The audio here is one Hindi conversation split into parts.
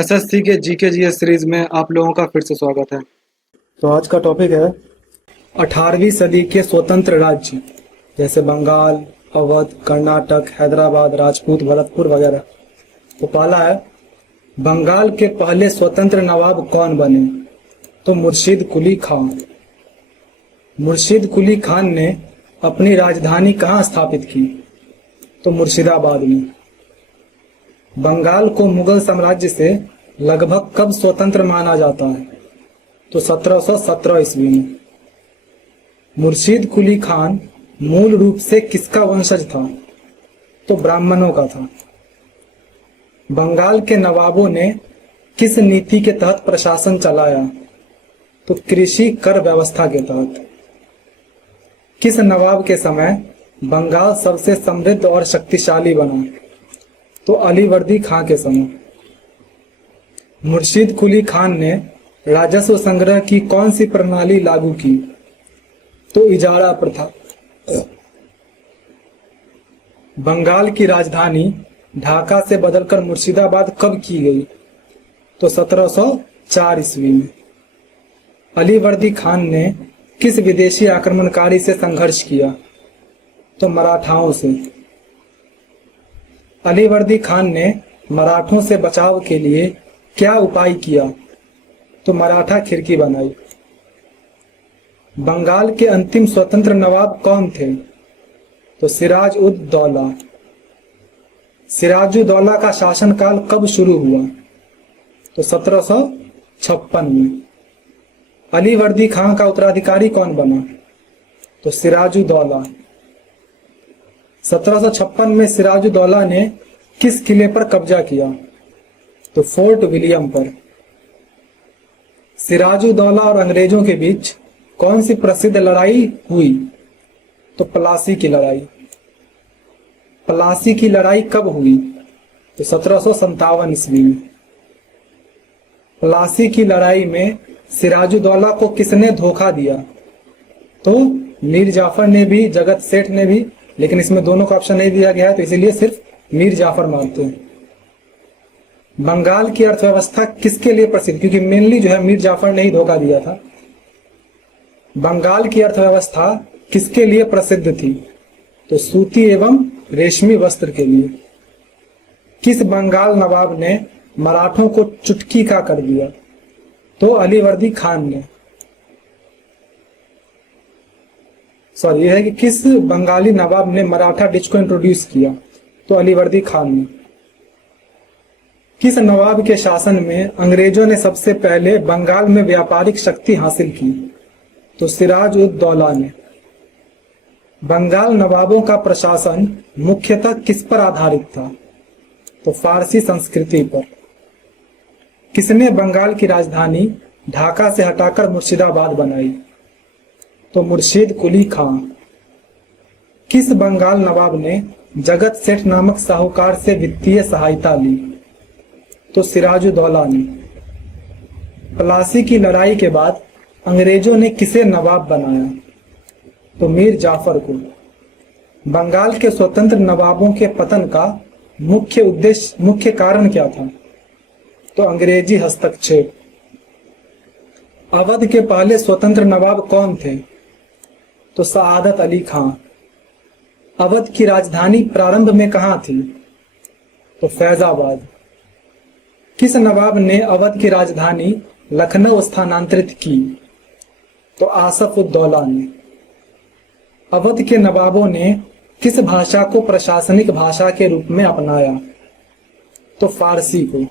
एसएससी के जीके जीएस सीरीज में आप लोगों का फिर से स्वागत है। तो आज का टॉपिक है 18वीं सदी के स्वतंत्र राज्य जैसे बंगाल, अवध, कर्नाटक, हैदराबाद, राजपूत, भरतपुर वगैरह। तो पहला है, बंगाल के पहले स्वतंत्र नवाब कौन बने? तो मुर्शीद कुली खान। मुर्शीद कुली खान ने अपनी राजधानी कहाँ स्थापित की? तो मुर्शिदाबाद में। बंगाल को मुगल साम्राज्य से लगभग कब स्वतंत्र माना जाता है? तो 1717 ईस्वी में। मुर्शीद कुली खान मूल रूप से किसका वंशज था? तो ब्राह्मणों का था। बंगाल के नवाबों ने किस नीति के तहत प्रशासन चलाया? तो कृषि कर व्यवस्था के तहत। किस नवाब के समय बंगाल सबसे समृद्ध और शक्तिशाली बना? तो अलीवर्दी खां के समय। मुर्शीद कुली खान ने राजस्व संग्रह की कौन सी प्रणाली लागू की? तो इजारा प्रथा। बंगाल की राजधानी ढाका से बदलकर मुर्शिदाबाद कब की गई? तो 1704 ईस्वी में। अलीवर्दी खान ने किस विदेशी आक्रमणकारी से संघर्ष किया? तो मराठाओं से। अलीवर्दी खान ने मराठों से बचाव के लिए क्या उपाय किया? तो मराठा खिड़की बनाई। बंगाल के अंतिम स्वतंत्र नवाब कौन थे? तो सिराज उद दौला। सिराजुद्दौला का शासनकाल कब शुरू हुआ? तो 1756 में। अलीवर्दी खान का उत्तराधिकारी कौन बना? तो सिराजुद्दौला। 1756 में सिराजुद्दौला ने किस किले पर कब्जा किया? तो फोर्ट विलियम पर। सिराजुद्दौला और अंग्रेजों के बीच कौन सी प्रसिद्ध लड़ाई हुई? तो प्लासी की लड़ाई। प्लासी की लड़ाई कब हुई? तो 1757 ईस्वी में। प्लासी की लड़ाई में सिराजुद्दौला को किसने धोखा दिया? तो मीर जाफर ने भी, जगत सेठ ने भी, लेकिन इसमें दोनों का ऑप्शन नहीं दिया गया है तो इसीलिए सिर्फ मीर जाफर मानते हैं। बंगाल की अर्थव्यवस्था किसके लिए प्रसिद्ध? क्योंकि मेनली जो है मीर जाफर ने ही धोखा दिया था। बंगाल की अर्थव्यवस्था किसके लिए प्रसिद्ध थी? तो सूती एवं रेशमी वस्त्र के लिए। किस बंगाल नवाब ने मराठों को चुटकी का कर दिया? तो अलीवर्दी खान ने। सॉरी, यह है कि किस बंगाली नवाब ने मराठा डिच को इंट्रोड्यूस किया? तो अलीवर्दी खान ने। किस नवाब के शासन में अंग्रेजों ने सबसे पहले बंगाल में व्यापारिक शक्ति हासिल की? तो सिराज उद दौला ने। बंगाल नवाबों का प्रशासन मुख्यतः किस पर आधारित था? तो फारसी संस्कृति पर। किसने बंगाल की राजधानी ढाका से हटाकर मुर्शिदाबाद बनाई? तो मुर्शीद कुली खान। किस बंगाल नवाब ने जगत सेठ नामक साहूकार से वित्तीय सहायता ली? तो सिराजुद्दौला ने। प्लासी की लड़ाई के बाद अंग्रेजों ने किसे नवाब बनाया? तो मीर जाफर को। बंगाल के स्वतंत्र नवाबों के पतन का मुख्य कारण क्या था? तो अंग्रेजी हस्तक्षेप। अवध के पहले स्वतंत्र नवाब कौन थे? तो सआदत अली खां। अवध की राजधानी प्रारंभ में कहां थी? तो फैजाबाद। किस नवाब ने अवध की राजधानी लखनऊ स्थानांतरित की? तो आसफ उद दौला ने। अवध के नवाबों ने किस भाषा को प्रशासनिक भाषा के रूप में अपनाया? तो फारसी को।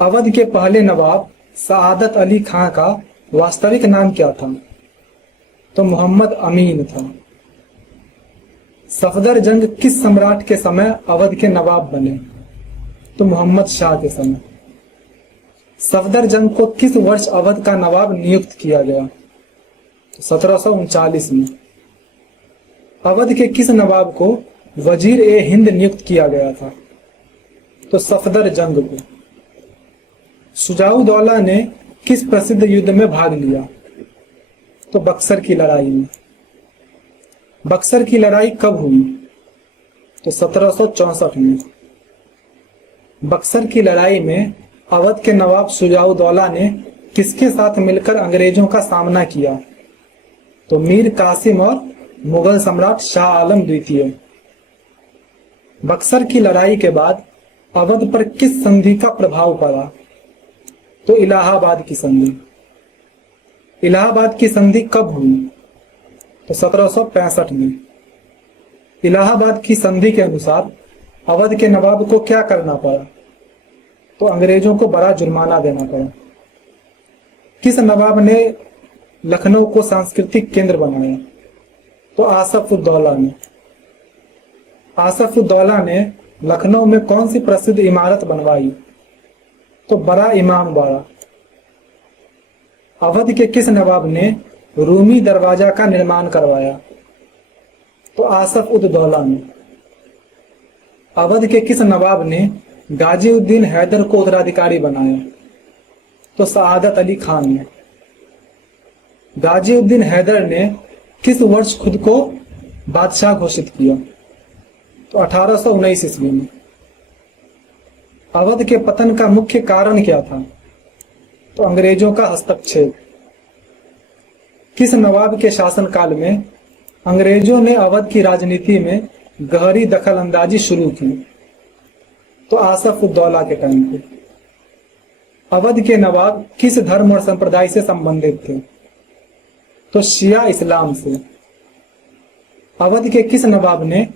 अवध के पहले नवाब सआदत अली खां का वास्तविक नाम क्या था? तो मोहम्मद अमीन था। सफदर जंग किस सम्राट के समय अवध के नवाब बने? तो मोहम्मद शाह के समय। सफदर जंग को किस वर्ष अवध का नवाब नियुक्त किया गया? तो 1739 में। अवध के किस नवाब को वजीर ए हिंद नियुक्त किया गया था? तो सफदर जंग को। शुजाउद्दौला ने किस प्रसिद्ध युद्ध में भाग लिया? तो बक्सर की लड़ाई में। बक्सर की लड़ाई कब हुई? तो 1764 में। बक्सर की लड़ाई में अवध के नवाब शुजाउद्दौला ने किसके साथ मिलकर अंग्रेजों का सामना किया? तो मीर कासिम और मुगल सम्राट शाह आलम द्वितीय। बक्सर की लड़ाई के बाद अवध पर किस संधि का प्रभाव पड़ा? तो इलाहाबाद की संधि। इलाहाबाद की संधि कब हुई? तो 1765 में। इलाहाबाद की संधि के अनुसार अवध के नवाब को क्या करना पड़ा? तो अंग्रेजों को बड़ा जुर्माना देना पड़ा। किस नवाब ने लखनऊ को सांस्कृतिक केंद्र बनाया? तो आसफ-उद-दौला ने। आसफ-उद-दौला ने लखनऊ में कौन सी प्रसिद्ध इमारत बनवाई? तो बड़ा इमाम बाड़ा। अवध के किस नवाब ने रूमी दरवाजा का निर्माण करवाया? तो आसफ-उद-दौला ने। अवध के किस नवाब ने गाजीउद्दीन हैदर को उत्तराधिकारी बनाया? तो सआदत अली खान ने। गाजीउद्दीन हैदर ने किस वर्ष खुद को बादशाह घोषित किया? तो 1819 ईस्वी में। अवध के पतन का मुख्य कारण क्या था? तो अंग्रेजों का हस्तक्षेप। किस नवाब के शासनकाल में अंग्रेजों ने अवध की राजनीति में गहरी दखल अंदाजी शुरू की? तो आसफ-उद-दौला के टाइम पे। अवध के नवाब किस धर्म और संप्रदाय से संबंधित थे? तो शिया इस्लाम से। अवध के किस नवाब ने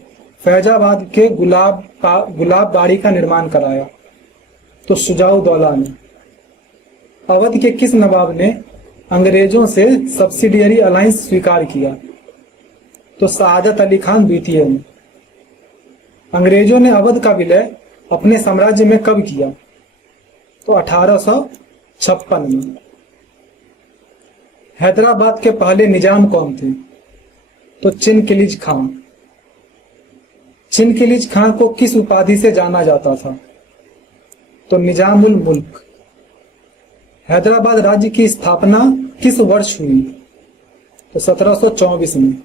फैजाबाद के गुलाब बाड़ी का निर्माण कराया? तो शुजाउद्दौला ने। अवध के किस नवाब ने अंग्रेजों से सब्सिडियरी अलायंस स्वीकार किया? तो सआदत अली खान द्वितीय ने। अंग्रेजों ने अवध का विलय अपने साम्राज्य में कब किया? तो 1856 में। हैदराबाद के पहले निजाम कौन थे? तो चिनकिलिज खां। चिनकिलिज खां को किस उपाधि से जाना जाता था? तो निजामुल मुल्क। हैदराबाद राज्य की स्थापना किस वर्ष हुई? तो 1724 में।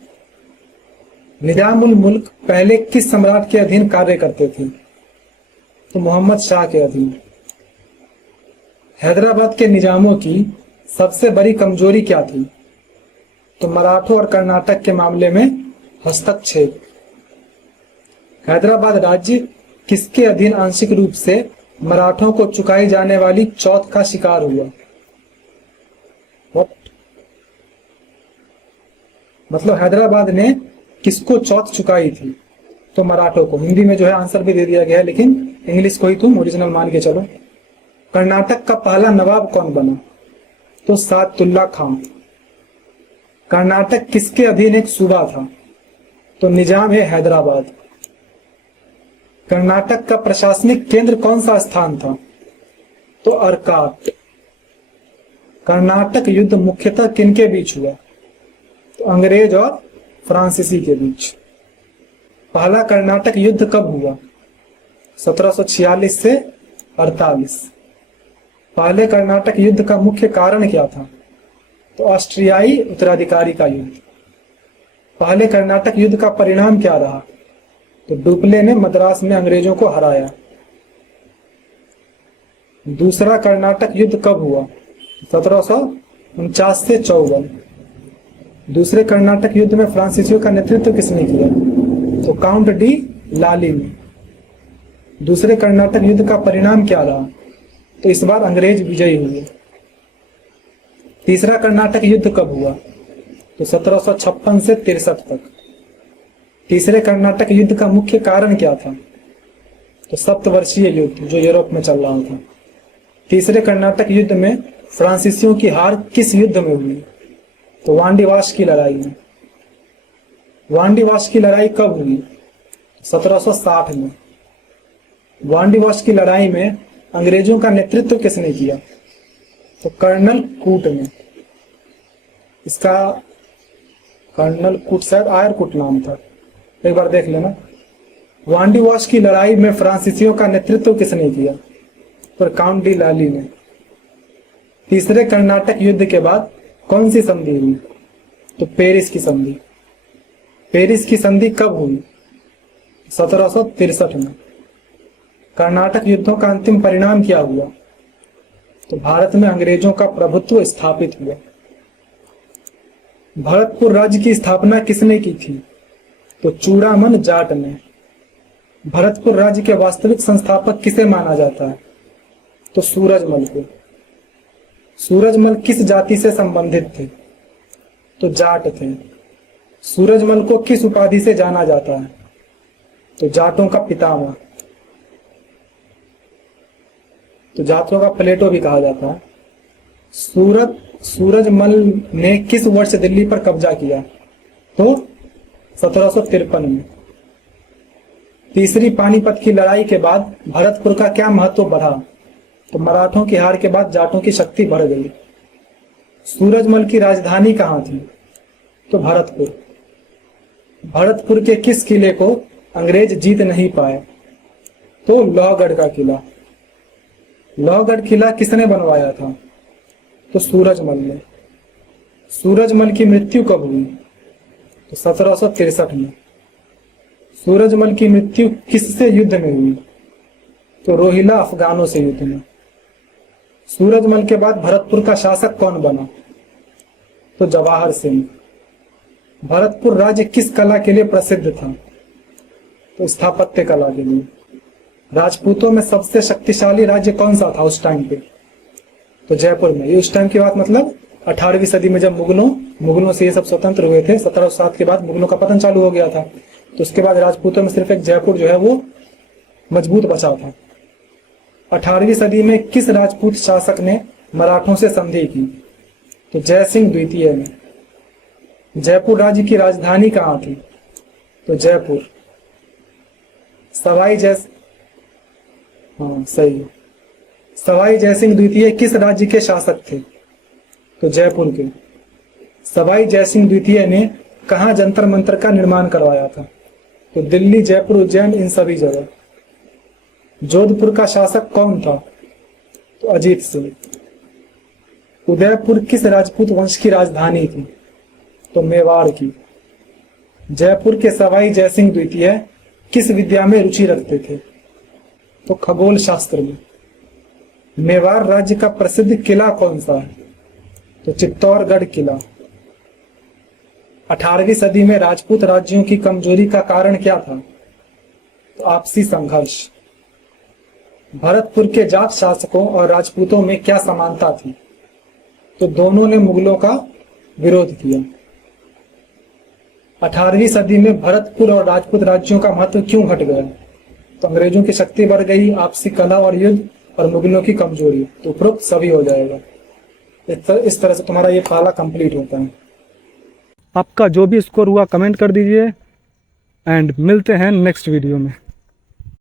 निजामुल मुल्क पहले किस सम्राट के अधीन कार्य करते थे? तो मोहम्मद शाह के अधीन। हैदराबाद के निजामों की सबसे बड़ी कमजोरी क्या थी? तो मराठों और कर्नाटक के मामले में हस्तक्षेप। हैदराबाद राज्य किसके अधीन आंशिक रूप से मराठों को चुकाई जाने वाली चौथ का शिकार हुआ? मतलब हैदराबाद ने किसको चौथ चुकाई थी? तो मराठों को। हिंदी में जो है आंसर भी दे दिया गया है, लेकिन इंग्लिश को ही तुम ओरिजिनल मान के चलो। कर्नाटक का पहला नवाब कौन बना? तो सादतुल्ला खां। कर्नाटक किसके अधीन एक सूबा था? तो निजाम है हैदराबाद। कर्नाटक का प्रशासनिक केंद्र कौन सा स्थान था? तो अर्काट। कर्नाटक युद्ध मुख्यतः किनके बीच हुआ? तो अंग्रेज और फ्रांसीसी के बीच। पहला कर्नाटक युद्ध कब हुआ? 1746 से 48। पहले कर्नाटक युद्ध का मुख्य कारण क्या था? तो ऑस्ट्रियाई उत्तराधिकारी का युद्ध। पहले कर्नाटक युद्ध का परिणाम क्या रहा? तो डुप्ले ने मद्रास में अंग्रेजों को हराया। दूसरा कर्नाटक युद्ध कब हुआ? 1749 से 54। दूसरे कर्नाटक युद्ध में फ्रांसीसियों का नेतृत्व किसने किया? तो काउंट डी लाली ने। दूसरे कर्नाटक युद्ध का परिणाम क्या रहा? तो इस बार अंग्रेज विजयी हुए। तीसरा कर्नाटक युद्ध कब हुआ? तो 1756 से 63 तक। तीसरे कर्नाटक युद्ध का मुख्य कारण क्या था? तो सप्तवर्षीय युद्ध जो यूरोप में चल रहा था। तीसरे कर्नाटक युद्ध में फ्रांसीसियों की हार किस युद्ध में हुई? तो वांडीवाश की लड़ाई में। वांडीवाश की लड़ाई कब हुई? 1760 में। वांडीवाश की लड़ाई में अंग्रेजों का नेतृत्व किसने किया? तो कर्नल कूट ने। इसका कर्नल कूट शायद आयरकुट नाम था, एक बार देख लेना। वांडीवाश की लड़ाई में फ्रांसीसियों का नेतृत्व किसने किया? तो काउंट डी लाली ने। तीसरे कर्नाटक युद्ध के बाद कौन सी संधि हुई? तो पेरिस की संधि। पेरिस की संधि कब हुई? 1763 में। कर्नाटक युद्धों का अंतिम परिणाम क्या हुआ? तो भारत में अंग्रेजों का प्रभुत्व स्थापित हुआ। भरतपुर राज्य की स्थापना किसने की थी? तो चूड़ामन जाट ने। भरतपुर राज्य के वास्तविक संस्थापक किसे माना जाता है? तो सूरजमल को। सूरजमल किस जाति से संबंधित थे? तो जाट थे। सूरजमल को किस उपाधि से जाना जाता है? तो जाटों का पितामह। तो जाटों का प्लेटो भी कहा जाता है। सूरजमल ने किस वर्ष दिल्ली पर कब्जा किया? तो 1753 में। तीसरी पानीपत की लड़ाई के बाद भरतपुर का क्या महत्व बढ़ा? तो मराठों की हार के बाद जाटों की शक्ति बढ़ गई। सूरजमल की राजधानी कहाँ थी? तो भरतपुर। भरतपुर के किस किले को अंग्रेज जीत नहीं पाए? तो लोहगढ़ का किला। लोहगढ़ किला किसने बनवाया था? तो सूरजमल ने। सूरजमल की मृत्यु कब हुई? तो 1763 में। सूरजमल की मृत्यु किससे युद्ध में हुई? तो रोहिला अफगानों से युद्ध में। सूरजमल के बाद भरतपुर का शासक कौन बना? तो जवाहर सिंह। भरतपुर राज्य किस कला के लिए प्रसिद्ध था? तो स्थापत्य कला के लिए। राजपूतों में सबसे शक्तिशाली राज्य कौन सा था उस टाइम पे? तो जयपुर में। ये उस टाइम की बात मतलब 18वीं सदी में जब मुगलों से ये सब स्वतंत्र हुए थे। 1707 के बाद मुगलों का पतन चालू हो गया था, तो उसके बाद राजपूतों में सिर्फ एक जयपुर जो है वो मजबूत बचा था। 18वीं सदी में किस राजपूत शासक ने मराठों से संधि की? तो जयसिंह द्वितीय ने। जयपुर राज्य की राजधानी कहाँ थी? तो जयपुर। सवाई जयसिंह द्वितीय किस राज्य के शासक थे? तो जयपुर के। सवाई जयसिंह द्वितीय ने कहाँ जंतर मंतर का निर्माण करवाया था? तो दिल्ली, जयपुर, उज्जैन, इन सभी जगह। जोधपुर का शासक कौन था? तो अजीत सिंह। उदयपुर किस राजपूत वंश की राजधानी थी? तो मेवाड़ की। जयपुर के सवाई जयसिंह द्वितीय किस विद्या में रुचि रखते थे? तो खगोल शास्त्र में। मेवाड़ राज्य का प्रसिद्ध किला कौन सा है? तो चित्तौड़गढ़ किला। 18वीं सदी में राजपूत राज्यों की कमजोरी का कारण क्या था? तो आपसी संघर्ष। भरतपुर के जाट शासकों और राजपूतों में क्या समानता थी? तो दोनों ने मुगलों का विरोध किया। 18वीं सदी में भरतपुर और राजपूत राज्यों का महत्व क्यों घट गया? तो अंग्रेजों की शक्ति बढ़ गई, आपसी कला और युद्ध, और मुगलों की कमजोरी। तो उपरोक्त सभी हो जाएगा। इस तरह से तुम्हारा ये पाला कंप्लीट होता है। आपका जो भी स्कोर हुआ कमेंट कर दीजिए एंड मिलते हैं नेक्स्ट वीडियो में।